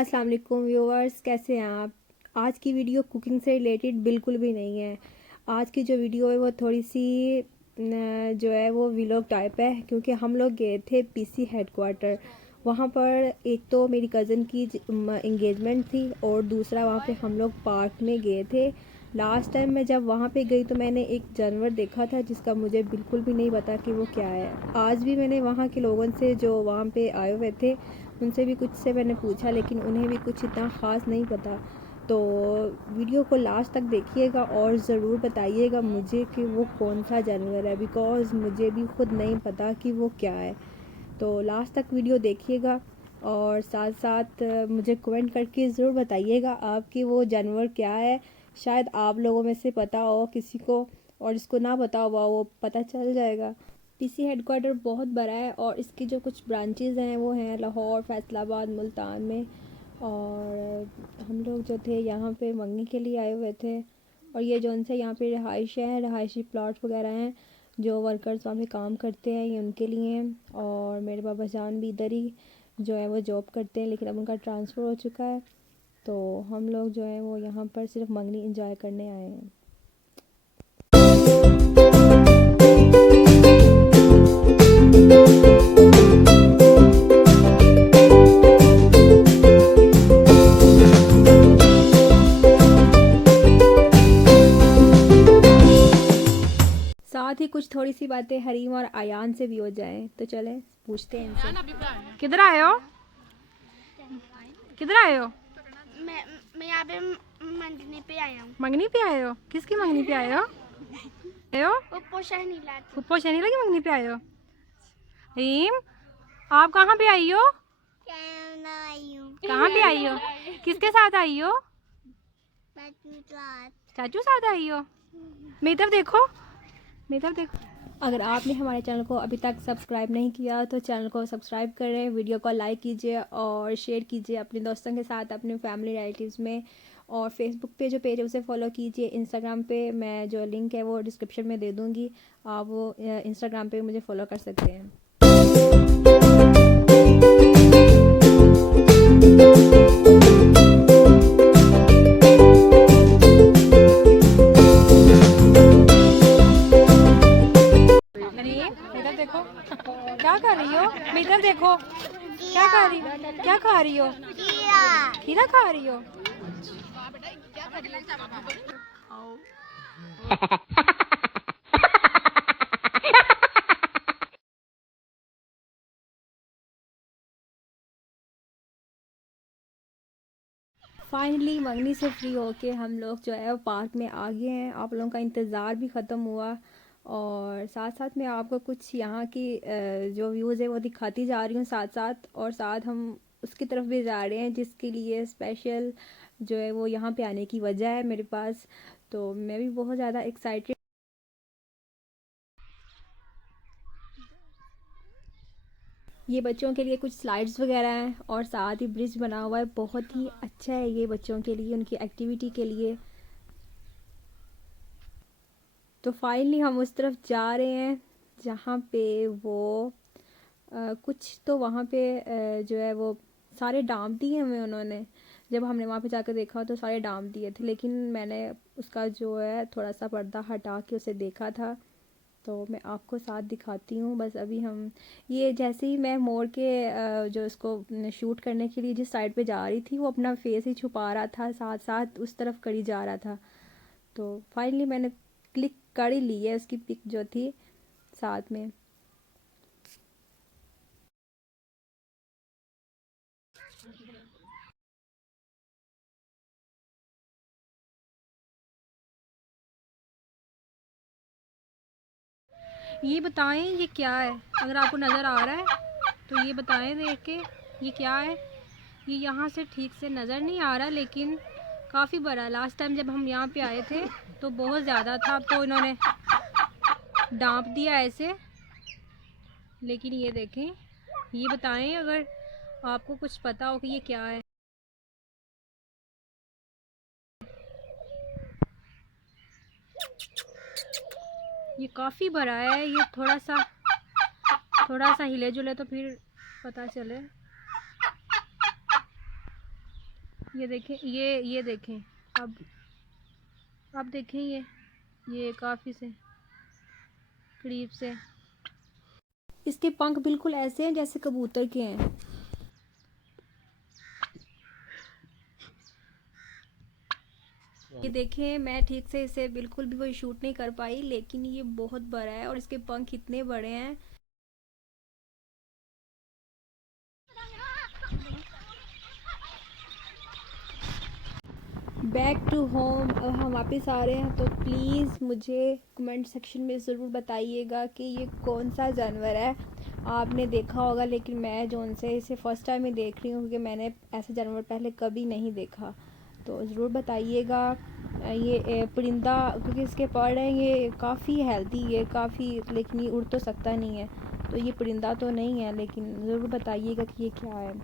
अस्सलाम वालेकुम व्यूअर्स, कैसे हैं आप। आज की वीडियो कुकिंग से रिलेटेड बिल्कुल भी नहीं है। आज की जो वीडियो है वो थोड़ी सी जो है वो व्लॉग टाइप है, क्योंकि हम लोग गए थे पीसी हेडक्वार्टर। वहाँ पर एक तो मेरी कज़न की इंगेजमेंट थी और दूसरा वहाँ पे हम लोग पार्क में गए थे। लास्ट टाइम मैं जब वहाँ पे गई तो मैंने एक जानवर देखा था जिसका मुझे बिल्कुल भी नहीं पता कि वो क्या है। आज भी मैंने वहाँ के लोगों से जो वहाँ पे आए हुए थे उनसे भी कुछ से मैंने पूछा, लेकिन उन्हें भी कुछ इतना ख़ास नहीं पता। तो वीडियो को लास्ट तक देखिएगा और ज़रूर बताइएगा मुझे कि वो कौन सा जानवर है, बिकॉज़ मुझे भी खुद नहीं पता कि वो क्या है। तो लास्ट तक वीडियो देखिएगा और साथ साथ मुझे कमेंट करके ज़रूर बताइएगा आपकी वो जानवर क्या है। शायद आप लोगों में से पता हो किसी को, और जिसको ना पता हुआ वो पता चल जाएगा। पीसी हेडक्वार्टर बहुत बड़ा है और इसकी जो कुछ ब्रांचेज़ हैं वो हैं लाहौर, फैसलाबाद, मुल्तान में। और हम लोग जो थे यहाँ पे मंगनी के लिए आए हुए थे। और ये जो उनसे यहाँ पे रहाइश है, रहायशी प्लॉट वगैरह हैं, जो वर्कर्स वहाँ पे काम करते हैं, ये उनके लिए हैं। और मेरे बाबा जान भी इधर ही जो है वो जॉब करते हैं, लेकिन अब उनका ट्रांसफ़र हो चुका है। तो हम लोग जो है वो यहाँ पर सिर्फ मंगनी इंजॉय करने आए हैं। साथ ही कुछ थोड़ी सी बातें हरीम और आयान से भी हो जाएं, तो चले पूछते हैं इनसे। किधर आए हो? किधर आए हो? मैं यहाँ पे मंगनी पे आया हूँ। मंगनी पे आए हो? किसकी मंगनी पे आए हो? आए हो? फुप्पो शहनीला की। फुप्पो शनीला की मंगनी पे आए हो? हरीम, आप कहाँ पे आई हो? कहाँ पे आई हो? किसके साथ आई हो? चाचू साथ आई हो? मेरी तरफ देखो, मेरी तरफ देखो। अगर आपने हमारे चैनल को अभी तक सब्सक्राइब नहीं किया तो चैनल को सब्सक्राइब करें, वीडियो को लाइक कीजिए और शेयर कीजिए अपने दोस्तों के साथ, अपने फैमिली रिलेटिव्स में। और फेसबुक पे जो पेज है उसे फॉलो कीजिए। इंस्टाग्राम पे मैं जो लिंक है वो डिस्क्रिप्शन में दे दूँगी, आप वो इंस्टाग्राम पे मुझे फॉलो कर सकते हैं। इधर देखो, क्या कर रही हो? इधर देखो, क्या कर रही हो? क्या खा रही हो? खीरा खा रही हो? फाइनली मंगनी से फ्री होके हम लोग जो है वो पार्क में आ गए हैं। आप लोगों का इंतज़ार भी ख़त्म हुआ और साथ साथ मैं आपको कुछ यहाँ की जो व्यूज़ है वो दिखाती जा रही हूँ साथ साथ। और साथ हम उसकी तरफ भी जा रहे हैं जिसके लिए स्पेशल जो है वो यहाँ पे आने की वजह है मेरे पास। तो मैं भी बहुत ज़्यादा एक्साइटेड। ये बच्चों के लिए कुछ स्लाइड्स वगैरह हैं और साथ ही ब्रिज बना हुआ है, बहुत ही अच्छा है ये बच्चों के लिए, उनकी एक्टिविटी के लिए। तो फाइनली हम उस तरफ जा रहे हैं जहाँ पे वो कुछ तो वहाँ पे जो है वो सारे डांप दिए हमें उन्होंने। जब हमने वहाँ पे जाकर देखा तो सारे डांप दिए थे, लेकिन मैंने उसका जो है थोड़ा सा पर्दा हटा के उसे देखा था। तो मैं आपको साथ दिखाती हूँ। बस अभी हम ये जैसे ही मैं मोड़ के जो इसको शूट करने के लिए जिस साइड पे जा रही थी वो अपना फेस ही छुपा रहा था, साथ साथ उस तरफ करी जा रहा था। तो फाइनली मैंने क्लिक कर ही ली है उसकी पिक जो थी साथ में। ये बताएं ये क्या है, अगर आपको नज़र आ रहा है तो ये बताएं देख के ये क्या है। ये यहाँ से ठीक से नज़र नहीं आ रहा, लेकिन काफ़ी बड़ा। लास्ट टाइम जब हम यहाँ पे आए थे तो बहुत ज़्यादा था, अब तो इन्होंने डांप दिया ऐसे। लेकिन ये देखें, ये बताएं अगर आपको कुछ पता हो कि ये क्या है। ये काफ़ी बड़ा है, ये थोड़ा सा हिले जुले तो फिर पता चले। ये देखें, ये देखें। अब देखें, ये काफ़ी से करीब से इसके पंख बिल्कुल ऐसे हैं जैसे कबूतर के हैं। ये देखें, मैं ठीक से इसे बिल्कुल भी कोई शूट नहीं कर पाई, लेकिन ये बहुत बड़ा है और इसके पंख इतने बड़े हैं। बैक टू होम, अब हम वापस आ रहे हैं, तो प्लीज़ मुझे कमेंट सेक्शन में ज़रूर बताइएगा कि ये कौन सा जानवर है। आपने देखा होगा, लेकिन मैं जो उनसे इसे फ़र्स्ट टाइम ही देख रही हूँ, क्योंकि मैंने ऐसा जानवर पहले कभी नहीं देखा। तो ज़रूर बताइएगा। ये परिंदा, क्योंकि इसके पर हैं, ये काफ़ी हेल्दी है काफ़ी, लेकिन ये उड़ तो सकता नहीं है, तो ये परिंदा तो नहीं है, लेकिन ज़रूर बताइएगा कि ये क्या है।